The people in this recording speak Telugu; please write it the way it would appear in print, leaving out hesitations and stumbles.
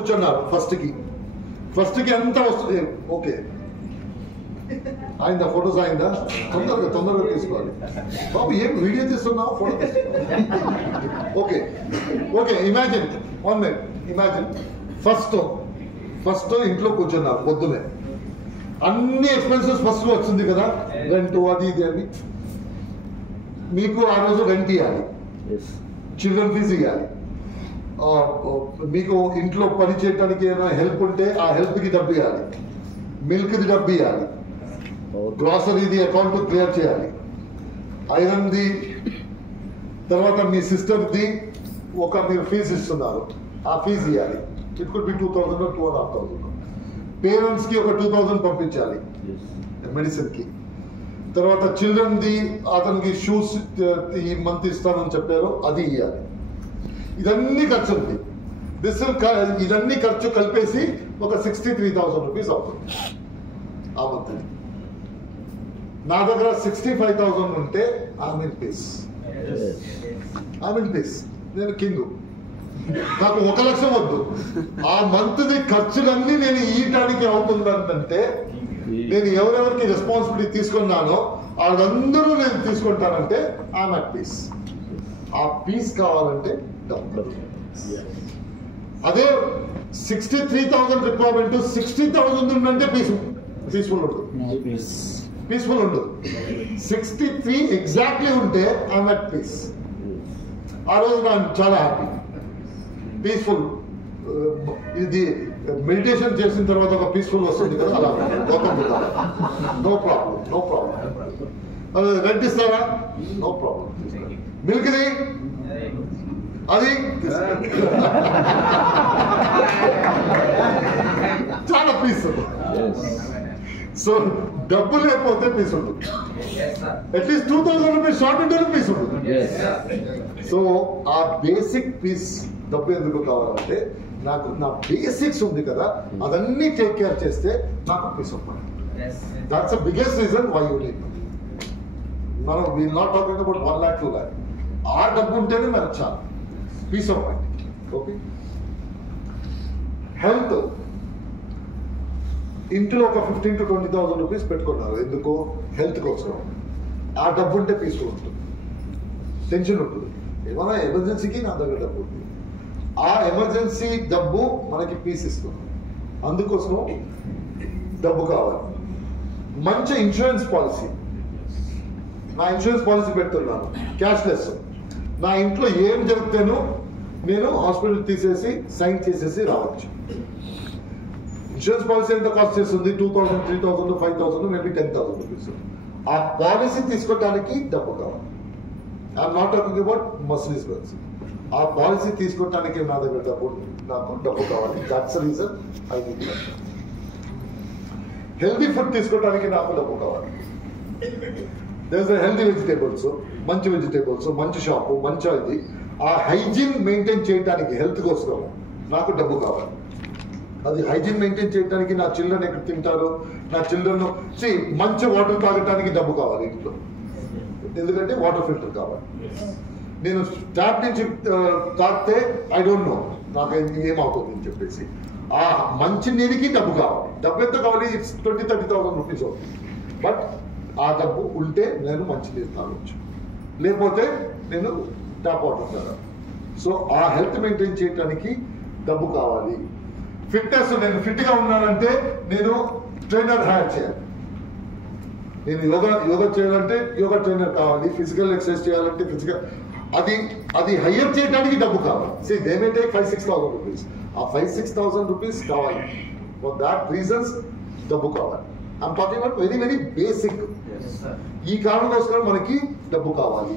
కూర్చున్నారు ఫస్ట్కి ఎంత వస్తుంది ఓకే అయిందా ఫొటోస్ అయిందా తొందరగా తీసుకోవాలి బాబు ఏం వీడియో తీస్తున్నావు photo okay okay imagine first ఇంట్లో కూర్చున్నారు పొద్దునే అన్ని ఎక్స్పెన్సెస్ ఫస్ట్ వచ్చింది కదా రెంట్ అది ఇది అని మీకు ఆ రోజు రెంట్ ఇవ్వాలి చిల్డ్రన్ ఫీజు ఇవ్వాలి మీకు ఇంట్లో పని చేయడానికి ఏమైనా హెల్ప్ ఉంటే ఆ హెల్ప్కి డబ్బు ఇవ్వాలి మిల్క్ది డబ్బు ఇవ్వాలి గ్రాసరీది అకౌంట్ క్లియర్ చేయాలి ఐరన్ది తర్వాత మీ సిస్టర్ది మీరు ఫీజు ఇస్తున్నారు ఆ ఫీజు ఇవ్వాలి ఇట్ కుడ్ బి 2000 or 2500 పేరెంట్స్కి ఒక 2000 పంపించాలి మెడిసిన్కి తర్వాత చిల్డ్రన్ది అతనికి షూస్ ఈ మంత్ ఇస్తానని చెప్పారు అది ఇవ్వాలి ఇదన్నీ ఖర్చు ఉంది ఇదన్నీ ఖర్చు కలిపేసి ఒక 63,000 రూపీస్ అవుతుంది ఆ మంత్ నా దగ్గర 65,000 ఉంటే ఐఎమ్ ఇన్ పీస్ నేను కింగ్ నాకు 1 లక్షం వద్దు ఆ మంత్ది ఖర్చులన్నీ నేను ఇయటానికి అవుతుందంటే నేను ఎవరెవరికి రెస్పాన్సిబిలిటీ తీసుకున్నానో వాళ్ళందరూ నేను తీసుకుంటానంటే ఐఎమ్ అట్ పీస్ ఆ పీస్ కావాలంటే అదే 63,000 రిక్వైర్మెంట్ 60,000 ఉందంటే పీస్ఫుల్ ఉండదు 63 ఎగ్జాక్ట్లీ ఉంటే ఐఎమ్ అట్ పీస్ ఆ రోజు నేను చాలా హ్యాపీ పీస్ఫుల్ ఇది మెడిటేషన్ చేసిన తర్వాత ఒక పీస్ఫుల్ వస్తుంది కదా అలా Gautam Buddha no problem rent ఇస్తారా నో ప్రాబ్లం మిల్క్ది అది చాలా పీస్ సో డబ్బు లేకపోతే పీస్ ఉంటుంది అట్లీస్ట్ 2,000 రూపీస్ షార్ట్ ఉంటే పీస్ ఉంటుంది సో ఆ బేసిక్ పీస్ డబ్బు ఎందుకు కావాలంటే నాకు నా బేసిక్స్ ఉంది కదా అదన్నీ టేక్ కేర్ చేస్తే నాకు peace of mind that's the biggest reason why you need మనం we'll not talking about 1 lakh 2 lakh ఆ డబ్బు ఉంటేనే మనకు చాలా peace of mind okay health ఇంట్లో ఒక 15,000 to 20,000 రూపీస్ పెట్టుకున్నారు ఎందుకో హెల్త్ కోసం ఆ డబ్బు ఉంటే పీస్ఫుల్ ఉంటుంది టెన్షన్ ఉంటుంది ఏమైనా ఎమర్జెన్సీకి నా దగ్గర డబ్బు ఉంటుంది ఆ ఎమర్జెన్సీ డబ్బు మనకి పీస్ ఇస్తుంది అందుకోసం డబ్బు కావాలి మంచి ఇన్సూరెన్స్ పాలసీ నా ఇన్సూరెన్స్ పాలసీ పెడుతున్నాను క్యాష్లెస్ నా ఇంట్లో ఏం జరిగితేనో నేను హాస్పిటల్ తీసేసి సైన్ చేసేసి రావచ్చు ఇన్సూరెన్స్ పాలసీ ఎంత కాస్ట్ చేస్తుంది 2,000 3,000 5,000 మేబీ 10,000 రూపీస్ ఆ పాలసీ తీసుకోవడానికి డబ్బు కావాలి I'm not talking about Mercedes Benz ఆ పాలసీ తీసుకోవడానికి నా దగ్గర నాకు డబ్బు కావాలి that's reason I need healthy food తీసుకోవడానికి నాకు డబ్బు కావాలి హెల్దీ వెజిటేబుల్స్ మంచి షాపు మంచి ఇది ఆ హైజీన్ మెయింటైన్ చేయడానికి హెల్త్ కోసం నాకు డబ్బు కావాలి అది హైజీన్ మెయింటైన్ చేయడానికి నా చిల్డ్రన్ ఎక్కడ తింటారు నా చిల్డ్రన్ మంచి వాటర్ తాగడానికి డబ్బు కావాలి ఇంట్లో ఎందుకంటే వాటర్ ఫిల్టర్ కావాలి నేను ట్యాప్ నుంచి తాగితే ఐ డోంట్ నో నాకు ఏమవుతుంది అని చెప్పేసి ఆ మంచి నీరికి డబ్బు కావాలి డబ్బు ఎంత కావాలి ఇట్స్ 20,000-30,000 రూపీస్ అవుతుంది బట్ ఆ డబ్బు ఉంటే నేను మంచి నీరు తాగొచ్చు లేకపోతే నేను ట్యాప్ వాటర్ తాగాలి సో ఆ హెల్త్ మెయింటైన్ చేయడానికి డబ్బు కావాలి ఫిట్నెస్ నేను ఫిట్గా ఉన్నానంటే నేను ట్రైనర్ హైర్ చేయాలి నేను యోగా చేయాలంటే యోగా ట్రైనర్ కావాలి ఫిజికల్ ఎక్సర్సైజ్ చేయాలంటే ఫిజికల్ అది హైయర్ చేయడానికి డబ్బు కావాలి దే మే టేక్ 5,000-6,000 రూపీస్ ఆ 5,000-6,000 రూపీస్ కావాలి ఫర్ దాట్ రీజన్స్ డబ్బు కావాలి I'm talking about very very basic ఈ కారణం కోసం మనకి డబ్బు కావాలి